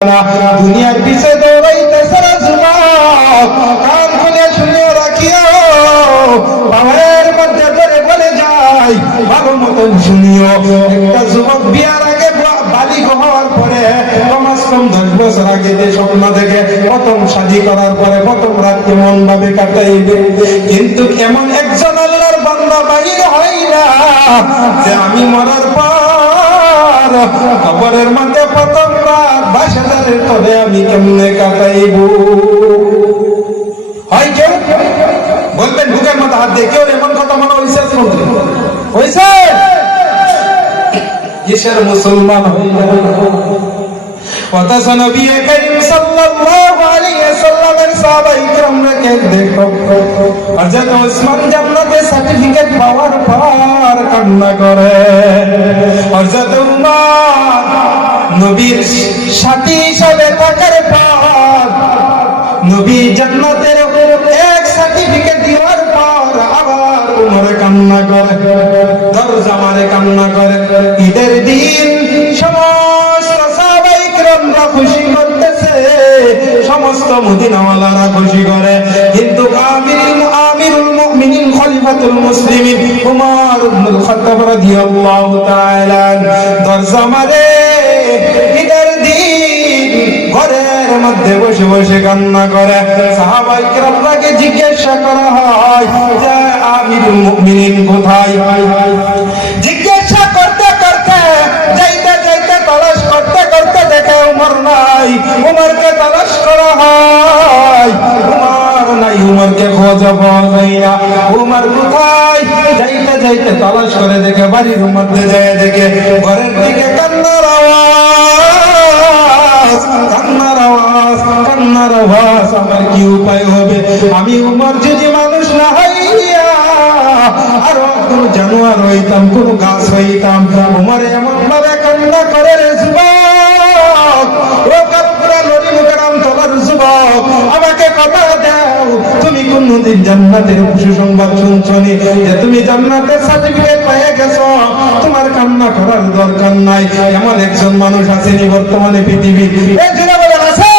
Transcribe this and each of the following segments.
দুনিয়ার পিছে দৌড়াইতেছে না যুবক, কান খুলে শুনে রাখিও, বাবার মধ্যে ধরে বলে যায় ভালো মতন শুনিও। একটা যুবক বিয়ার আগে বালিগ হওয়ার পরে কমাস কম 10 বছর আগে যে স্বপ্ন দেখে প্রথম শাদী করার পরে প্রথম রাত কেমন ভাবে কাটাইবে, কিন্তু এমন একজন আল্লাহর বান্দা বাহির হয় না যে আমি মরার পর কবরের মধ্যে প্রথম রাত 22,000 তবে আমি কেমনে কাটাইব। হয় কেউ বলবেন বুকের মধ্যে হাত দিয়ে, কেউ এমন কথা মনে হয়েছে? হয়েছে কিসের মুসলমান অথচ নবী করিম সাল্লাল্লাহু আলাইহি ওয়াসাল্লামের সাহাবায়ে কিরামকে দেখো, হযরত ওসমান জান্নাতে সার্টিফিকেট পাওয়ার পর কান্না করে, হযরত উমর নবীর সাথী হিসাবে থাকার পর, নবী জান্নাতের এক সার্টিফিকেট দেওয়ার পর আবার উমরে কান্না করে, দরজা মারে কান্না করে। ঈদের দিন সমস্ত সাহাবায়ে কিরামরা খুশি করতেছে, সমস্ত মদিনাওয়ালারা খুশি করে, কিন্তু আমিরুল মুমিনিন খলিফাতুল মুসলিমিন উমর ইবনুল খাত্তাব রাদিয়াল্লাহু তাআলা দরজা মারে। ঈদের দিন ঘরের মধ্যে বসে বসে কান্না করে। সাহাবায়ে কিরামকে জিজ্ঞাসা করা হয় যে আমিরুল মুমিনিন কোথায়? জিজ্ঞাসা করতে করতে যাইতে যাইতে তালাশ করতে করতে দেখে উমর নাই, উমরকে তালাশ করা হয়, উমর নাই, উমরকে খোঁজা পাওয়া যায় না। উমর কোথায়? যাইতে যাইতে তালাশ করে দেখে বাড়ির মধ্যে যায়, দেখে ঘরের দিকে কান্নার আওয়াজ, কান্নার আওয়াজ, কান্নার আওয়াজ। আমার কি উপায় হবে? আমি উমর যদি মানুষ না হইয়া আরো কোন জানোয়ার হইতাম, কোন গাছ হইতাম। উমর এমন ভাবে কান্না করে, রে যুবক, ও কাপুরা নবী মুকররম তোমার যুবক, আমাকে কথা দাও, তুমি কোনদিন জান্নাতের সুসংবাদ শুনছনি যে তুমি জান্নাতের সার্টিফিকেট পেয়ে গেছো? তোমার কান্না করার দরকার নাই। এমন একজন মানুষ আছেনি বর্তমানে পৃথিবী? এই জন্য বলেন আছে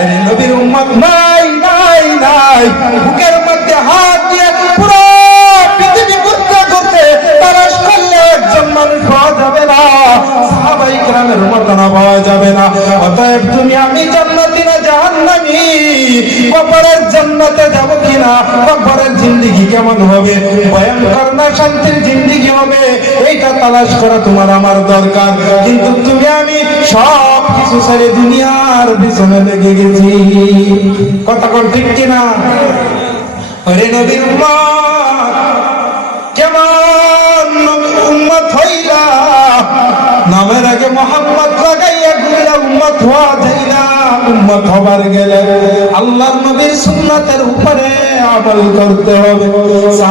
এই নবীর উম্মত? নাই নাই নাই। বুকের মধ্যে হাত দিয়ে পুরো পৃথিবী ঘুরতে ঘুরতে তালাশ করলে একজন মানুষ পাওয়া যাবে না, সাহাবায়ে কিরামের মতন পাওয়া যাবে না। অতএব তুমি আমি জান্নাতি না জাহান্নামী, কবরের জান্নাতে যাব কিনা, কবরের জিন্দেগি কেমন হবে, ভয়ঙ্কর না শান্তির জিন্দেগি হবে, এইটা তালাশ করা তোমার আমার দরকার। কিন্তু তুমি আমি সব কিছু ছেড়ে দুনিয়ার পিছনে লেগে গেছি। কথা কোন ঠিক কিনা? ওরে নবীর উম্মত, কেমন নবীর উম্মত হইলা? নামের আগে মোহাম্মদ লাগাইয়া ঘুরে উম্মত হওয়া যায় না। উম্মত হবার গেলে আল্লাহর নবীর সুন্নাতের উপরে আমল করতে হবে।